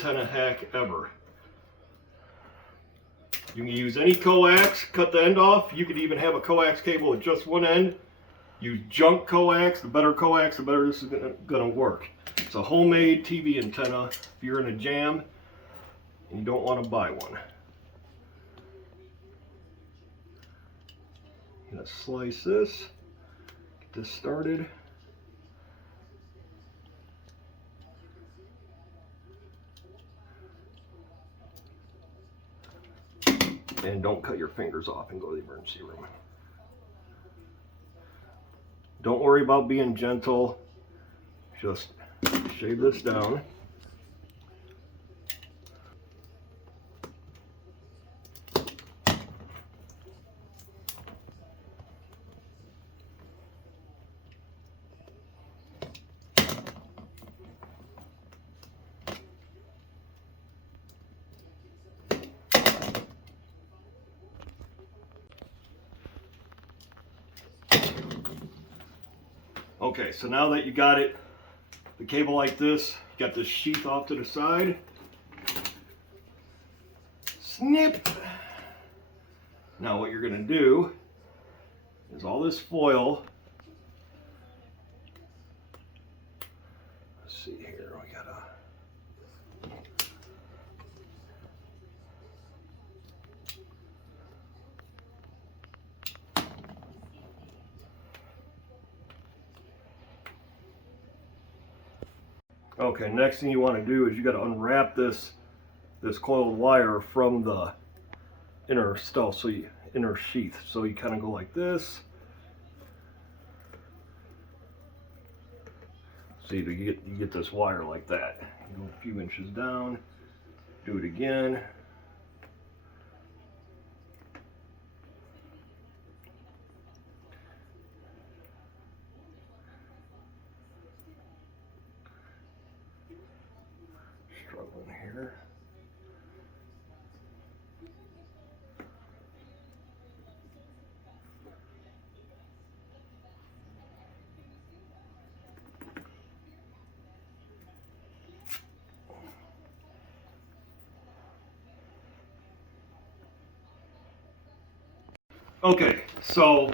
antenna hack ever. You can use any coax, cut the end off. You could even have a coax cable with just one end. Use junk coax. The better coax, the better this is gonna work. It's a homemade TV antenna if you're in a jam and you don't want to buy one. I'm gonna slice this, get this started. And don't cut your fingers off and go to the emergency room. Don't worry about being gentle. Just shave this down. Okay, so now that you got it, the cable like this, you got this sheath off to the side. Snip! Now what you're going to do is all this foil. Let's see here, we got a... Okay, next thing you want to do is you got to unwrap this coiled wire from the inner stuff, so inner sheath. So you kind of go like this. See, you get this wire like that. You go a few inches down. Do it again. Struggling here. Okay, so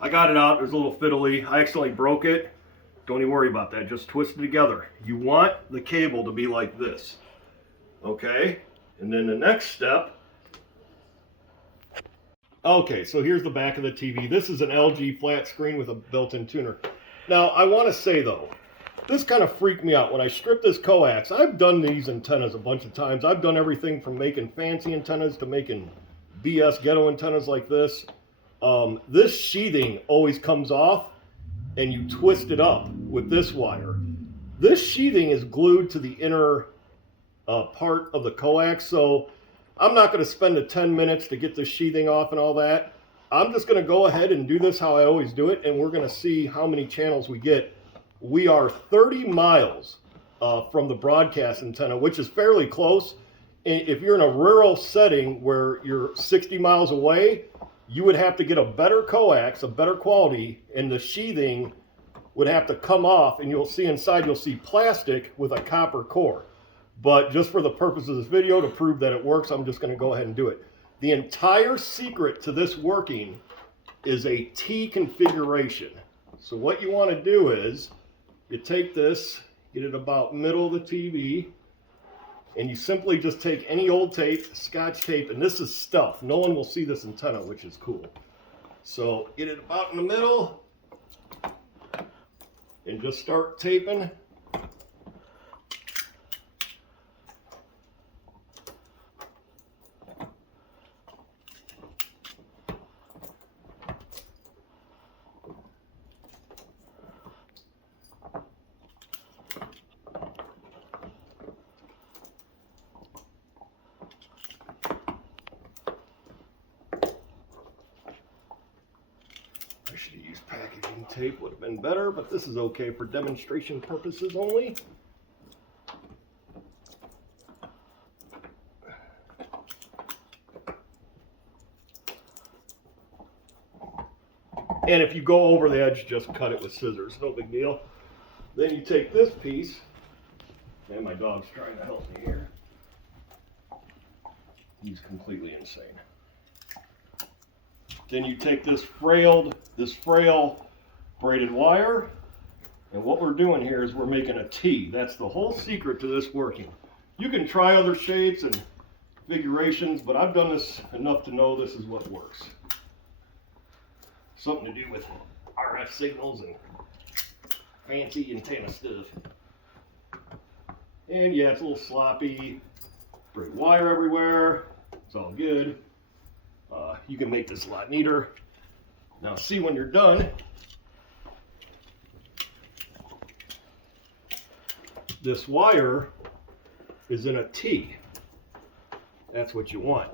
I got it out. There's a little fiddly. I accidentally broke it. Don't even worry about that. Just twist it together. You want the cable to be like this. Okay, and then the next step. Okay, so here's the back of the TV. This is an LG flat screen with a built-in tuner. Now, I want to say though, this kind of freaked me out. When I stripped this coax, I've done these antennas a bunch of times. I've done everything from making fancy antennas to making BS ghetto antennas like this. This sheathing always comes off and you twist it up with this wire. This sheathing is glued to the inner part of the coax, so I'm not going to spend the 10 minutes to get the sheathing off and all that. I'm just going to go ahead and do this how I always do it, and we're going to see how many channels we get. We are 30 miles from the broadcast antenna, which is fairly close. If you're in a rural setting where you're 60 miles away, you would have to get a better coax, a better quality, and the sheathing would have to come off, and you'll see inside, you'll see plastic with a copper core. But just for the purpose of this video, to prove that it works, I'm just going to go ahead and do it. The entire secret to this working is a T configuration. So what you want to do is, you take this, get it about middle of the TV, and you simply just take any old tape, Scotch tape, and this is stuff. No one will see this antenna, which is cool. So get it about in the middle, and just start taping. I should have used packaging tape, would have been better, but this is okay for demonstration purposes only. And if you go over the edge, just cut it with scissors, no big deal. Then you take this piece, and my dog's trying to help me here. He's completely insane. Then you take this frail braided wire, and what we're doing here is we're making a T. That's the whole secret to this working. You can try other shapes and configurations, but I've done this enough to know this is what works. Something to do with RF signals and fancy antenna stuff. And yeah, it's a little sloppy. Braid wire everywhere. It's all good. You can make this a lot neater. Now see when you're done, this wire is in a T. That's what you want.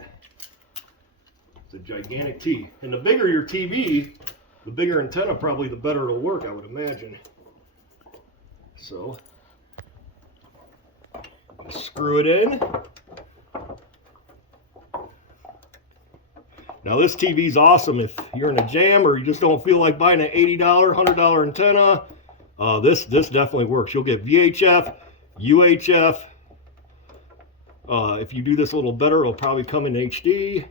It's a gigantic T. And the bigger your TV, the bigger antenna, probably the better it'll work, I would imagine. So, screw it in. Now this TV's awesome if you're in a jam or you just don't feel like buying an $80, $100 antenna. This definitely works. You'll get VHF, UHF. If you do this a little better, it'll probably come in HD.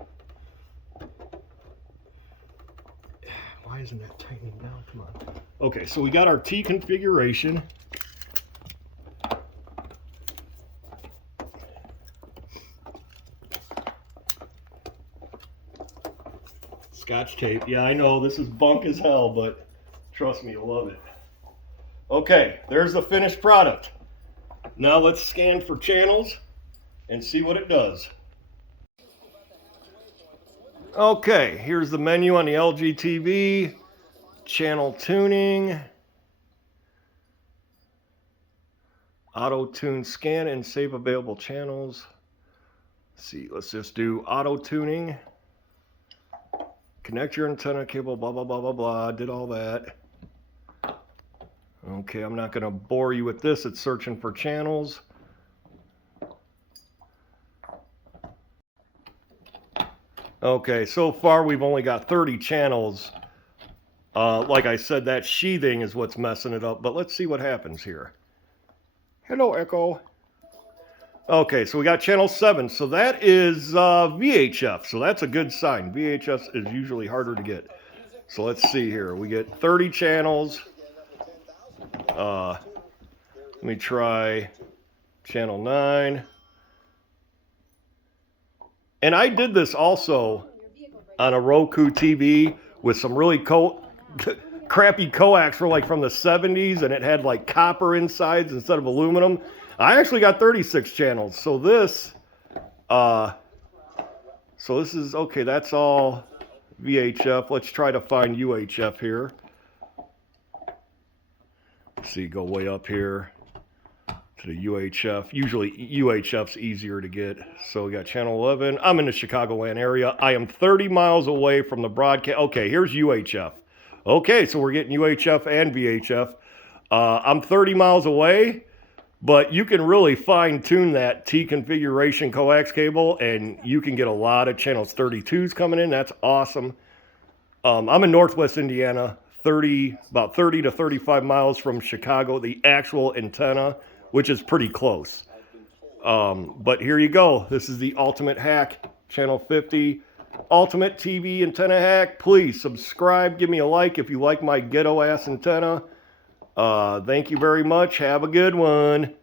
Why isn't that tightening down? Come on. Okay, so we got our T configuration. Scotch tape. Yeah, I know this is bunk as hell, but trust me, you'll love it. Okay, there's the finished product. Now let's scan for channels and see what it does. Okay, here's the menu on the LG TV. Channel tuning. Auto tune, scan and save available channels. Let's see, let's just do auto tuning. Connect your antenna cable, blah, blah, blah, blah, blah. Did all that. Okay, I'm not going to bore you with this. It's searching for channels. Okay, so far we've only got 30 channels. Like I said, that sheathing is what's messing it up. But let's see what happens here. Hello, Echo. Okay, so we got channel 7. So that is VHF. So that's a good sign. VHF is usually harder to get. So let's see here. We get 30 channels. Let me try channel 9. And I did this also on a Roku TV with some really crappy coax from the 70s, and it had like copper insides instead of aluminum. I actually got 36 channels. So this is okay. That's all VHF. Let's try to find UHF here. See, go way up here to the UHF. Usually UHF's easier to get. So we got channel 11. I'm in the Chicagoland area. I am 30 miles away from the broadcast. Okay, here's UHF. Okay, so we're getting UHF and VHF. I'm 30 miles away, but you can really fine tune that T configuration coax cable, and you can get a lot of channels. 32s coming in. That's awesome. I'm in Northwest Indiana. About 30 to 35 miles from Chicago, the actual antenna, which is pretty close. But here you go. This is the ultimate hack, channel 50, ultimate TV antenna hack. Please subscribe, give me a like if you like my ghetto ass antenna. Thank you very much. Have a good one.